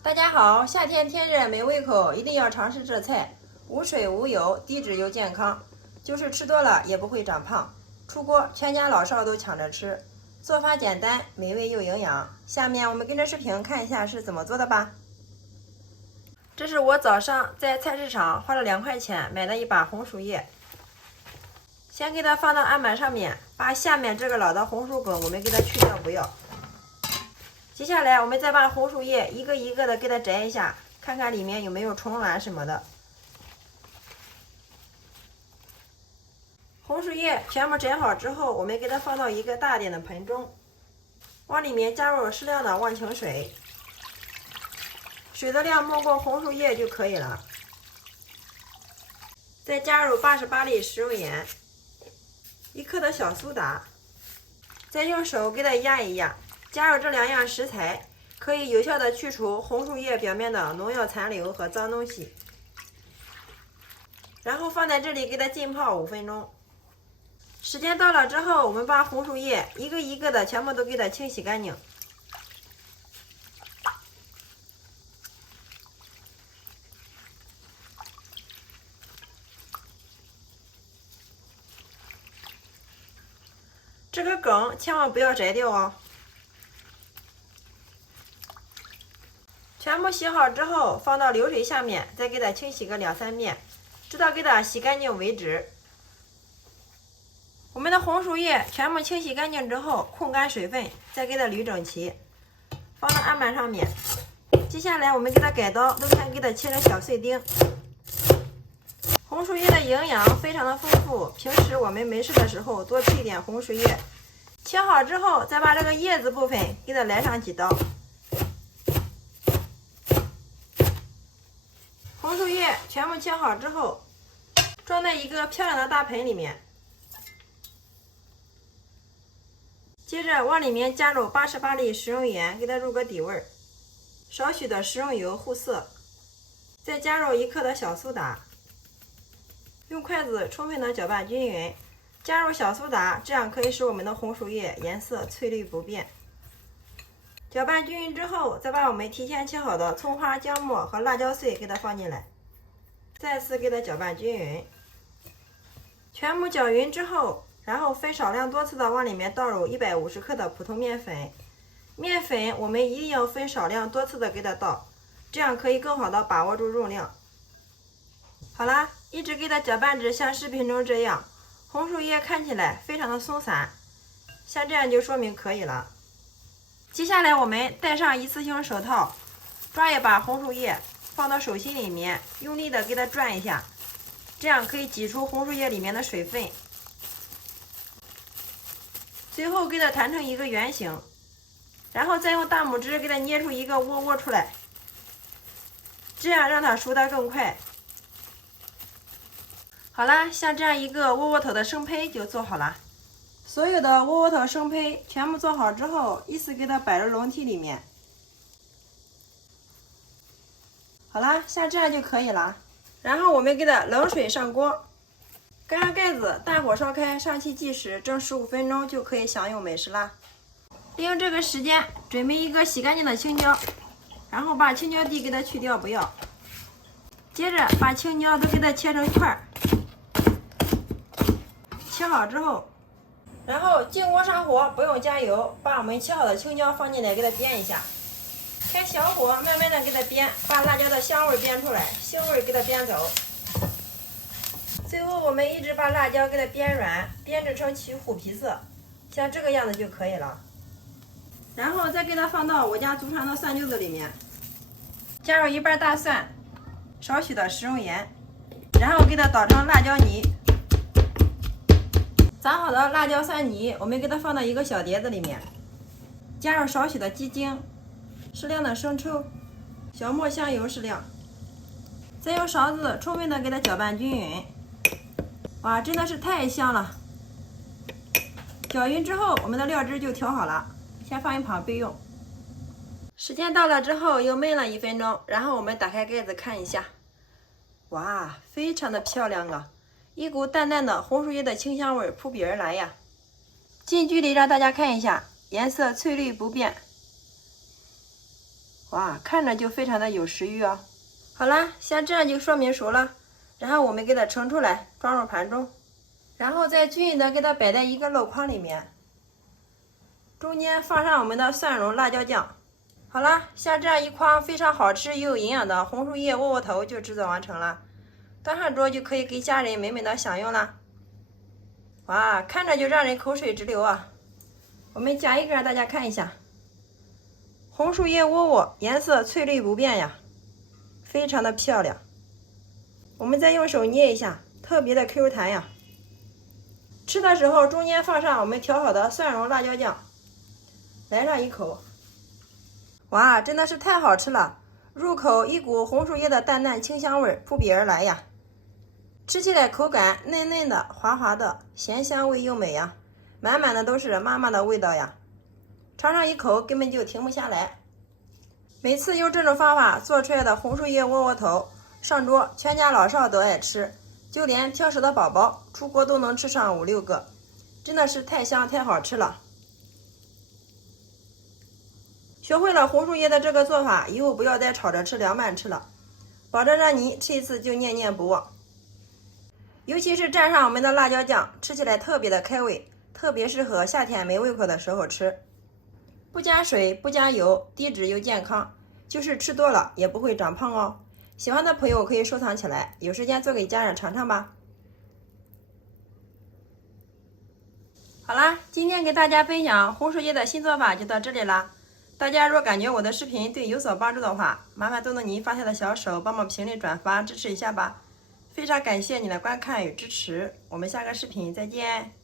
大家好，夏天天热没胃口，一定要尝试这菜，无水无油，低脂又健康，就是吃多了也不会长胖。出锅全家老少都抢着吃，做法简单，美味又营养。下面我们跟着视频看一下是怎么做的吧。这是我早上在菜市场花了2块钱买的一把红薯叶，先给它放到案板上面，把下面这个老的红薯梗我们给它去掉不要。接下来我们再把红薯叶一个一个的给它摘一下，看看里面有没有虫卵什么的。红薯叶全部摘好之后，我们给它放到一个大点的盆中，往里面加入适量的忘情水，水的量没过红薯叶就可以了。再加入88粒食用盐，1克的小苏打，再用手给它压一压。加入这2样食材，可以有效的去除红薯叶表面的农药残留和脏东西。然后放在这里给它浸泡5分钟。时间到了之后，我们把红薯叶一个一个的全部都给它清洗干净。这个梗千万不要摘掉哦。全部洗好之后，放到流水下面，再给它清洗个2、3遍，直到给它洗干净为止。我们的红薯叶全部清洗干净之后，控干水分，再给它捋整齐，放到案板上面。接下来我们给它改刀，都先给它切成小碎丁。红薯叶的营养非常的丰富，平时我们没事的时候多吃一点红薯叶。切好之后，再把这个叶子部分给它来上几刀。红薯叶全部切好之后，装在一个漂亮的大盆里面。接着往里面加入88粒食用盐，给它入个底味儿，少许的食用油护色，再加入1克的小苏打，用筷子充分的搅拌均匀。加入小苏打，这样可以使我们的红薯叶颜色翠绿不变。搅拌均匀之后，再把我们提前切好的葱花、姜末和辣椒碎给它放进来，再次给它搅拌均匀。全部搅匀之后，然后分少量多次的往里面倒入150克的普通面粉。面粉我们一定要分少量多次的给它倒，这样可以更好的把握住容量。好啦，一直给它搅拌至像视频中这样，红薯叶看起来非常的松散，像这样就说明可以了。接下来我们戴上一次性手套，抓一把红薯叶放到手心里面，用力的给它转一下，这样可以挤出红薯叶里面的水分。最后给它弹成一个圆形，然后再用大拇指给它捏出一个窝窝出来，这样让它熟得更快。好啦，像这样一个窝窝头的生胚就做好了。所有的窝窝头生胚全部做好之后，依次给它摆入笼屉里面。好啦，像这样就可以了。然后我们给它冷水上锅，盖上盖子，大火烧开，上气计时，蒸15分钟就可以享用美食啦。利用这个时间，准备一个洗干净的青椒，然后把青椒蒂给它去掉不要。接着把青椒都给它切成块儿。切好之后，然后进锅上火，不用加油，把我们切好的青椒放进来，给它煸一下。开小火，慢慢的给它煸，把辣椒的香味煸出来，腥味给它煸走。最后我们一直把辣椒给它煸软，煸制成起虎皮色，像这个样子就可以了。然后再给它放到我家祖传的蒜臼子里面，加入1瓣大蒜，少许的食用盐，然后给它捣成辣椒泥。砸好的辣椒蒜泥，我们给它放到一个小碟子里面，加入少许的鸡精，适量的生抽，小磨香油适量，再用勺子充分的给它搅拌均匀。哇，真的是太香了！搅匀之后，我们的料汁就调好了，先放一旁备用。时间到了之后，又焖了1分钟，然后我们打开盖子看一下，哇，非常的漂亮啊！一股淡淡的红薯叶的清香味扑鼻而来呀！近距离让大家看一下，颜色翠绿不变，哇，看着就非常的有食欲哦。好啦，像这样就说明熟了。然后我们给它盛出来，装入盘中，然后再均匀的给它摆在一个镂筐里面，中间放上我们的蒜蓉辣椒酱。好啦，像这样一筐非常好吃又有营养的红薯叶窝窝头就制作完成了，端上桌就可以给家人美美的享用啦。哇，看着就让人口水直流啊！我们夹一个让大家看一下，红薯叶窝窝颜色翠绿不变呀，非常的漂亮。我们再用手捏一下，特别的 Q 弹呀。吃的时候中间放上我们调好的蒜蓉辣椒酱，来上一口。哇，真的是太好吃了！入口一股红薯叶的淡淡清香味扑鼻而来呀，吃起来口感嫩嫩的、滑滑的，咸香味又美呀，满满的都是妈妈的味道呀。尝上一口根本就停不下来。每次用这种方法做出来的红薯叶窝窝头上桌，全家老少都爱吃，就连挑食的宝宝出锅都能吃上5、6个，真的是太香太好吃了。学会了红薯叶的这个做法，以后不要再炒着吃、凉拌吃了，保证让你吃一次就念念不忘。尤其是蘸上我们的辣椒酱，吃起来特别的开胃，特别适合夏天没胃口的时候吃。不加水，不加油，低脂又健康，就是吃多了也不会长胖哦。喜欢的朋友可以收藏起来，有时间做给家人尝尝吧。好啦，今天给大家分享红薯叶的新做法就到这里啦。大家若感觉我的视频对有所帮助的话，麻烦动动您发财的小手，帮忙评论转发支持一下吧。非常感谢你的观看与支持，我们下个视频再见。